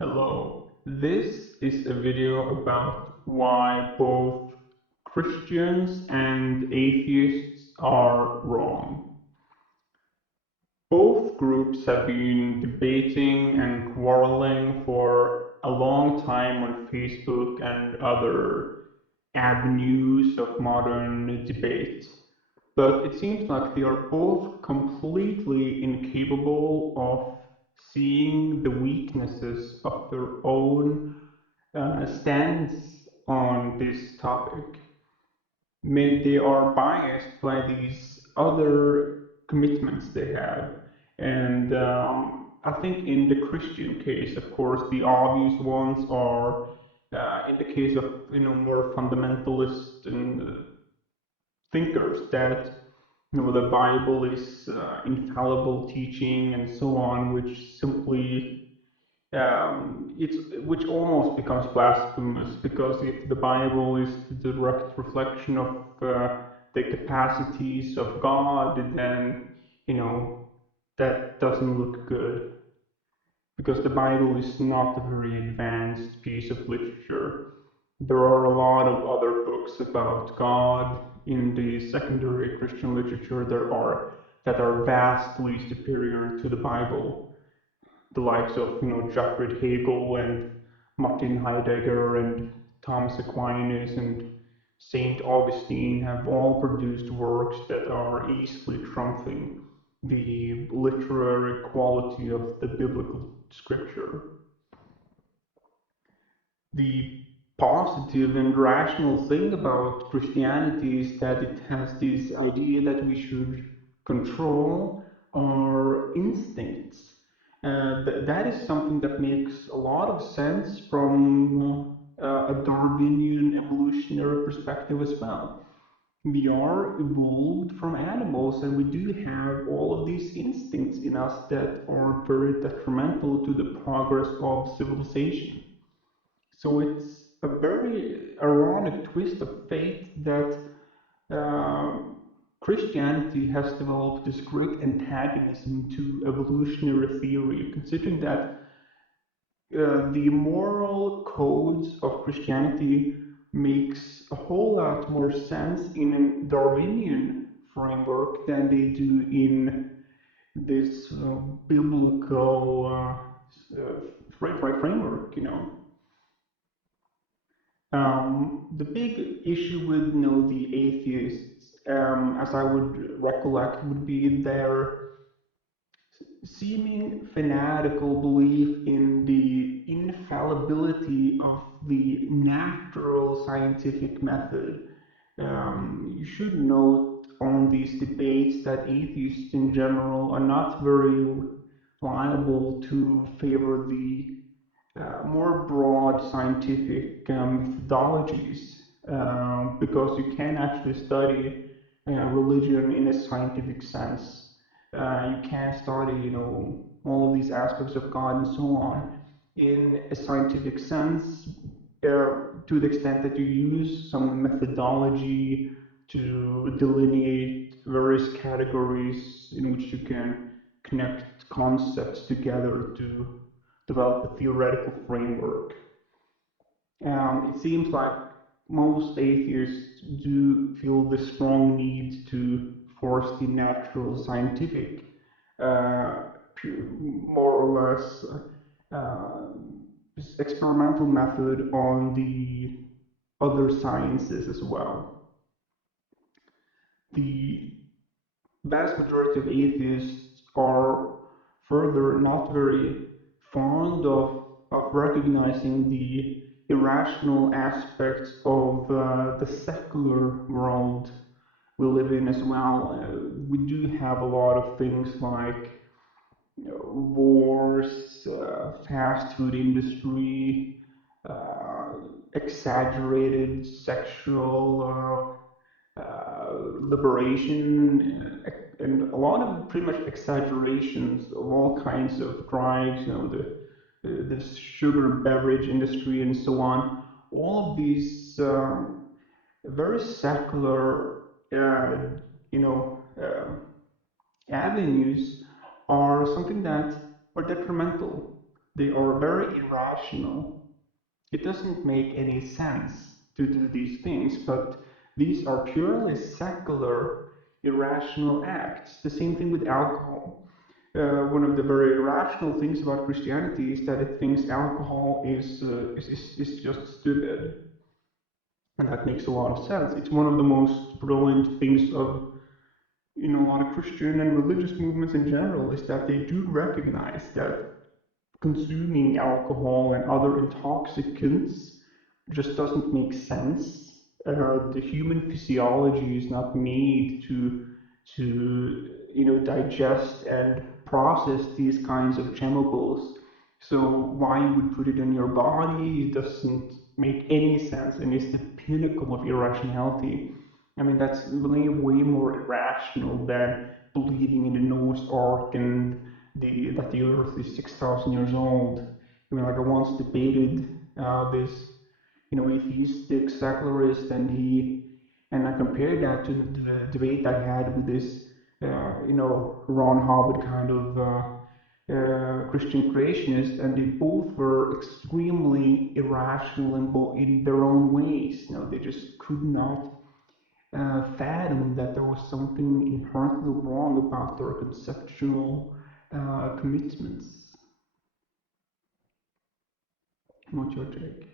Hello, this is a video about why both Christians and atheists are wrong. Both groups have been debating and quarreling for a long time on Facebook and other avenues of modern debate, but it seems like they are both completely incapable of seeing the weaknesses of their own stance on this topic. They are biased by these other commitments they have. And I think in the Christian case, of course, the obvious ones are in the case of more fundamentalist and thinkers that the Bible is infallible teaching and so on, which simply it's which almost becomes blasphemous because if the Bible is the direct reflection of uh, the capacities of God, then you know that doesn't look good because the Bible is not a very advanced piece of literature. There are a lot of other books about God in the secondary Christian literature that are vastly superior to the Bible, the likes of Gottfried Hegel and Martin Heidegger and Thomas Aquinas and Saint Augustine have all produced works that are easily trumping the literary quality of the biblical scripture. The positive and rational thing about Christianity is that it has this idea that we should control our instincts. That is something that makes a lot of sense from a Darwinian evolutionary perspective as well. We are evolved from animals and we do have all of these instincts in us that are very detrimental to the progress of civilization. So it's a very ironic twist of fate that um, Christianity has developed this great antagonism to evolutionary theory, considering that the moral codes of Christianity makes a whole lot more sense in a Darwinian framework than they do in this biblical framework, the big issue with the atheists, as I would recollect, would be their seeming fanatical belief in the infallibility of the natural scientific method. You should note on these debates that atheists in general are not very liable to favor the more broad scientific methodologies because you can actually study religion in a scientific sense. You can study, all of these aspects of God and so on in a scientific sense uh, to the extent that you use some methodology to delineate various categories in which you can connect concepts together to develop a theoretical framework. It seems like most atheists do feel the strong need to force the natural scientific, uh, more or less uh, experimental method on the other sciences as well. The vast majority of atheists are further not very fond of recognizing the irrational aspects of the secular world we live in as well. We do have a lot of things like wars, fast food industry, uh, exaggerated sexual liberation, and a lot of pretty much exaggerations of all kinds of drives, the sugar beverage industry and so on. All of these very secular, uh, you know, avenues are something that are detrimental. They are very irrational. It doesn't make any sense to do these things, but these are purely secular, irrational acts. The same thing with alcohol. One of the very irrational things about Christianity is that it thinks alcohol is just stupid, and that makes a lot of sense. It's one of the most brilliant things of a lot of Christian and religious movements in general is that they do recognize that consuming alcohol and other intoxicants just doesn't make sense. The human physiology is not made to digest and process these kinds of chemicals. So why you would put it in your body doesn't make any sense, and it's the pinnacle of irrationality. I mean, that's way more irrational than believing in the Noah's Ark and that the Earth is 6,000 years old. I mean, like I once debated this, atheistic secularist, and I compared that to the debate I had with this, Ron Hubbard kind of Christian creationist, and they both were extremely irrational in their own ways. They just could not fathom that there was something inherently wrong about their conceptual commitments. What's your take?